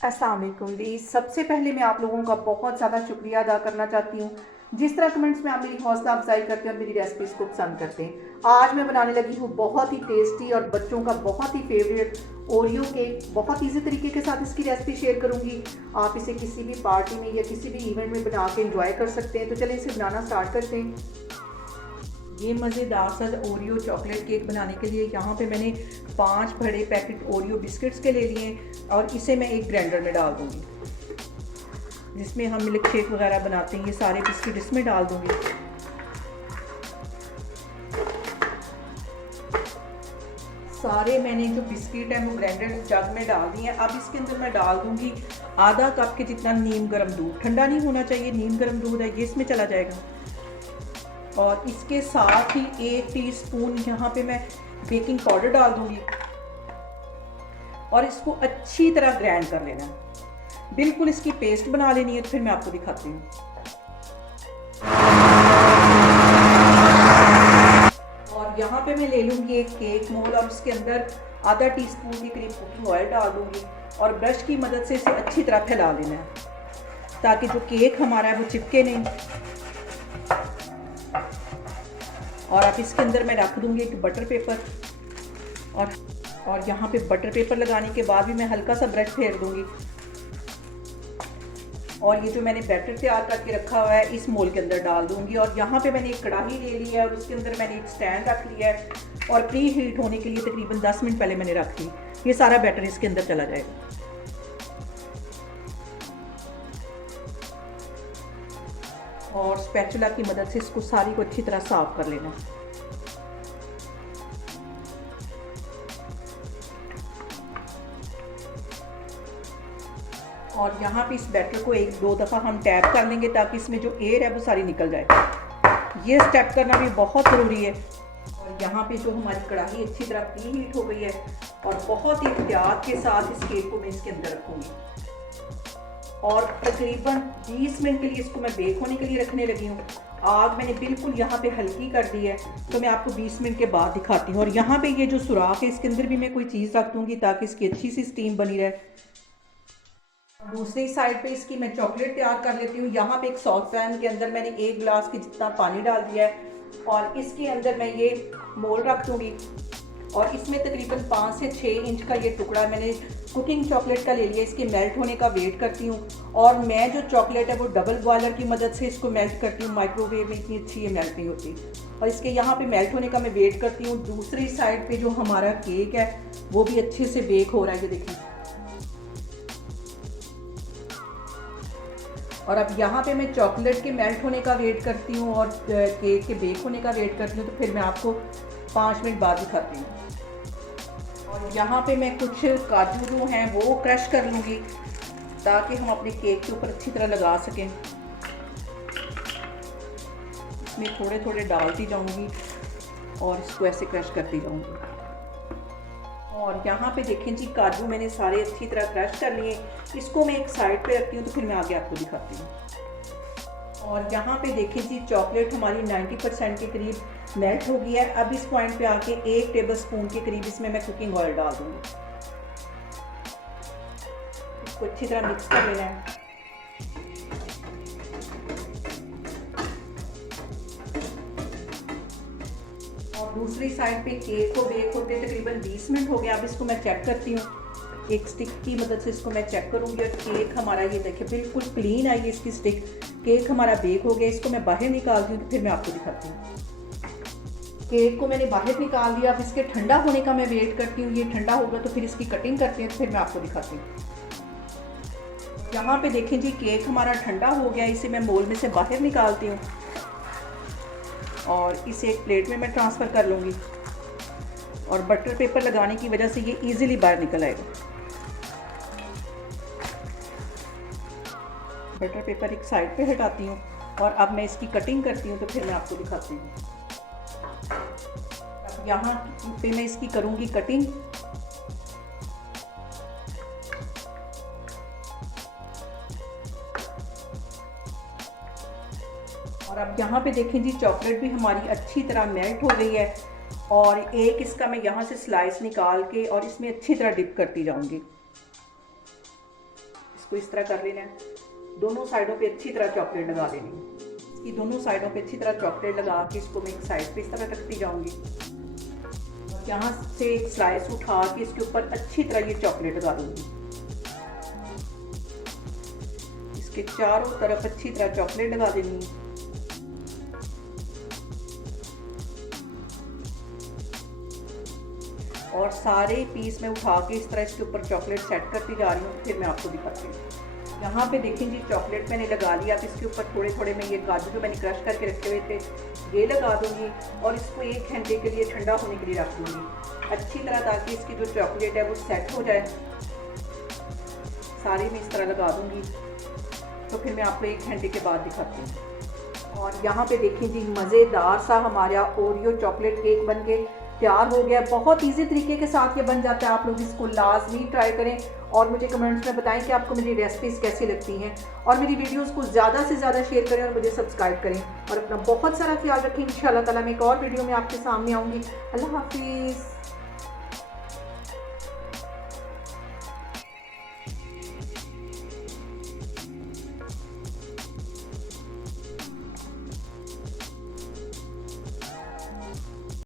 अस्सलाम वालेकुम जी। सबसे पहले मैं आप लोगों का बहुत ज़्यादा शुक्रिया अदा करना चाहती हूँ, जिस तरह कमेंट्स में आप मेरी हौसला अफजाई करते हैं और मेरी रेसिपीज़ को पसंद करते हैं। आज मैं बनाने लगी हूँ बहुत ही टेस्टी और बच्चों का बहुत ही फेवरेट ओरियो केक। बहुत ईजी तरीके के साथ इसकी रेसिपी शेयर करूँगी। आप इसे किसी भी पार्टी में या किसी भी इवेंट में बना के इंजॉय कर सकते हैं। तो चलिए इसे बनाना स्टार्ट करते हैं। ये मज़ेदार सा ओरियो चॉकलेट केक बनाने के लिए यहाँ पे मैंने 5 बड़े पैकेट ओरियो बिस्किट्स के ले लिए और इसे मैं एक ग्राइंडर में डाल दूँगी, जिसमें हम मिल्क शेक वगैरह बनाते हैं। ये सारे बिस्किट इसमें डाल दूँगी। सारे मैंने जो बिस्किट हैं वो ग्राइंडर जग में डाल दिए हैं। अब इसके अंदर मैं डाल दूँगी आधा कप के जितना नीम गर्म दूध। ठंडा नहीं होना चाहिए, नीम गर्म दूध है ये इसमें चला जाएगा। और इसके साथ ही 1 टीस्पून यहाँ पे मैं बेकिंग पाउडर डाल दूंगी और इसको अच्छी तरह ग्राइंड कर लेना है। बिल्कुल इसकी पेस्ट बना लेनी है। तो फिर मैं आपको दिखाती हूँ। और यहाँ पे मैं ले लूँगी एक केक मोल्ड और इसके अंदर आधा टीस्पून के करीब कुकिंग ऑयल डाल दूँगी और ब्रश की मदद से इसे अच्छी तरह फैला लेना है, ताकि जो केक हमारा है वो चिपके नहीं। और अब इसके अंदर मैं रख दूंगी एक बटर पेपर और यहाँ पे बटर पेपर लगाने के बाद भी मैं हल्का सा ब्रश फेर दूंगी। और ये जो मैंने बैटर तैयार करके रखा हुआ है इस मोल के अंदर डाल दूंगी। और यहाँ पे मैंने एक कढ़ाई ले ली है और उसके अंदर मैंने एक स्टैंड रख लिया है और प्री हीट होने के लिए तकरीबन 10 मिनट पहले मैंने रख दी। ये सारा बैटर इसके अंदर चला जाएगा। और स्पैचुला की मदद से इसको सारी को अच्छी तरह साफ कर लेना। और यहाँ पे इस बैटर को 1-2 दफ़ा हम टैप कर लेंगे ताकि इसमें जो एयर है वो सारी निकल जाए। ये स्टेप करना भी बहुत ज़रूरी है। और यहाँ पे जो हमारी कढ़ाई अच्छी तरह प्री हीट हो गई है और बहुत ही एहतियात के साथ इस केक को मैं इसके अंदर रखूँगी और तकरीबन 20 मिनट के लिए इसको मैं बेक होने के लिए रखने लगी हूँ। आग मैंने बिल्कुल यहाँ पे हल्की कर दी है, तो मैं आपको 20 मिनट के बाद दिखाती हूँ। और यहाँ पे ये जो सुराख है इसके अंदर भी मैं कोई चीज़ रख दूँगी ताकि इसकी अच्छी सी स्टीम बनी रहे। दूसरी साइड पे इसकी मैं चॉकलेट तैयार कर लेती हूँ। यहाँ पे एक सॉस पैन के अंदर मैंने 1 गिलास के जितना पानी डाल दिया है और इसके अंदर मैं ये मोल्ड रख दूँगी और इसमें तकरीबन 5 से 6 इंच का ये टुकड़ा मैंने कुकिंग चॉकलेट का ले लिया। इसके मेल्ट होने का वेट करती हूँ और मैं जो चॉकलेट है वो डबल बॉयलर की मदद से इसको मेल्ट करती हूँ। माइक्रोवेव में इतनी अच्छी ये मेल्ट नहीं होती। और इसके यहाँ पे मेल्ट होने का मैं वेट करती हूँ। दूसरी साइड पे जो हमारा केक है वो भी अच्छे से बेक हो रहा है, ये देखें। और अब यहाँ पे मैं चॉकलेट के मेल्ट होने का वेट करती हूँ और केक के बेक होने का वेट करती हूँ। तो फिर मैं आपको 5 मिनट बाद दिखाती हूँ। और यहाँ पे मैं कुछ काजू जो हैं वो क्रश कर लूँगी ताकि हम अपने केक के ऊपर अच्छी तरह लगा सकें। इसमें थोड़े थोड़े डालती जाऊँगी और इसको ऐसे क्रश करती जाऊँगी। और यहाँ पे देखें जी, काजू मैंने सारे अच्छी तरह क्रश कर लिए। इसको मैं एक साइड पे रखती हूँ, तो फिर मैं आगे आपको दिखाती हूँ। और यहाँ पे देखें जी, चॉकलेट हमारी 90% के करीब मेल्ट हो गई है। अब इस पॉइंट पे आके 1 टेबलस्पून के करीब इसमें मैं कुकिंग ऑयल डाल दूँगी। इसको अच्छी तरह मिक्स कर लेना है। और दूसरी साइड पे केक को बेक होते तकरीबन 20 मिनट हो गया। अब इसको मैं चेक करती हूँ, एक स्टिक की मदद से इसको मैं चेक करूँगी। और केक हमारा ये देखिए बिल्कुल क्लीन आई है इसकी स्टिक। केक हमारा बेक हो गया। इसको मैं बाहर निकालती हूँ, तो फिर मैं आपको दिखाती हूँ। केक को मैंने बाहर निकाल दिया। अब इसके ठंडा होने का मैं वेट करती हूँ। ये ठंडा होगा तो फिर इसकी कटिंग करते हैं, तो फिर मैं आपको दिखाती हूँ। यहाँ पे देखें जी, केक हमारा ठंडा हो गया। इसे मैं मोल्ड में से बाहर निकालती हूँ और इसे एक प्लेट में मैं ट्रांसफ़र कर लूँगी। और बटर पेपर लगाने की वजह से ये इजीली बाहर निकल आएगा। बटर पेपर एक साइड पे हटाती हूँ और अब मैं इसकी कटिंग करती हूँ, तो फिर मैं आपको दिखाती हूँ। अब यहाँ पे मैं इसकी करूँगी कटिंग। और अब यहाँ पे देखें जी, चॉकलेट भी हमारी अच्छी तरह मेल्ट हो गई है। और एक इसका मैं यहाँ से स्लाइस निकाल के और इसमें अच्छी तरह डिप करती जाऊँगी। इसको इस तरह कर लेना है। दोनों साइडों पे अच्छी तरह चॉकलेट लगा लेनी है। इसकी दोनों साइडों पे अच्छी तरह चॉकलेट लगा के इसको मैं एक साइड पे इस तरह रखती जाऊंगी। यहाँ से एक स्लाइस उठा के इसके ऊपर अच्छी तरह ये चॉकलेट लगा दूंगी। इसके चारों तरफ अच्छी तरह चॉकलेट लगा देनी है। और सारे पीस में उठा के इस तरह इसके ऊपर चॉकलेट सेट करती जा रही हूँ। फिर मैं आपको दिखाती हूँ। यहाँ पे देखें जी, चॉकलेट मैंने लगा लिया। अब इसके ऊपर थोड़े थोड़े मैं ये काजू जो मैंने क्रश करके रखे हुए थे ये लगा दूंगी और इसको 1 घंटे के लिए ठंडा होने के लिए रख दूंगी अच्छी तरह, ताकि इसकी जो चॉकलेट है वो सेट हो जाए। सारी मैं इस तरह लगा दूंगी। तो फिर मैं आपको 1 घंटे के बाद दिखाती हूँ। और यहाँ पे देखें जी, मज़ेदार सा हमारा ओरियो चॉकलेट केक बन के तैयार हो गया। बहुत इजी तरीके के साथ ये बन जाता है। आप लोग इसको लाजमी ट्राई करें और मुझे कमेंट्स में बताएं कि आपको मेरी रेसिपीज़ कैसी लगती हैं। और मेरी वीडियोस को ज़्यादा से ज़्यादा शेयर करें और मुझे सब्सक्राइब करें। और अपना बहुत सारा ख्याल रखें। इंशाल्लाह ताला मैं एक और वीडियो में आपके सामने आऊँगी। अल्लाह हाफिज़।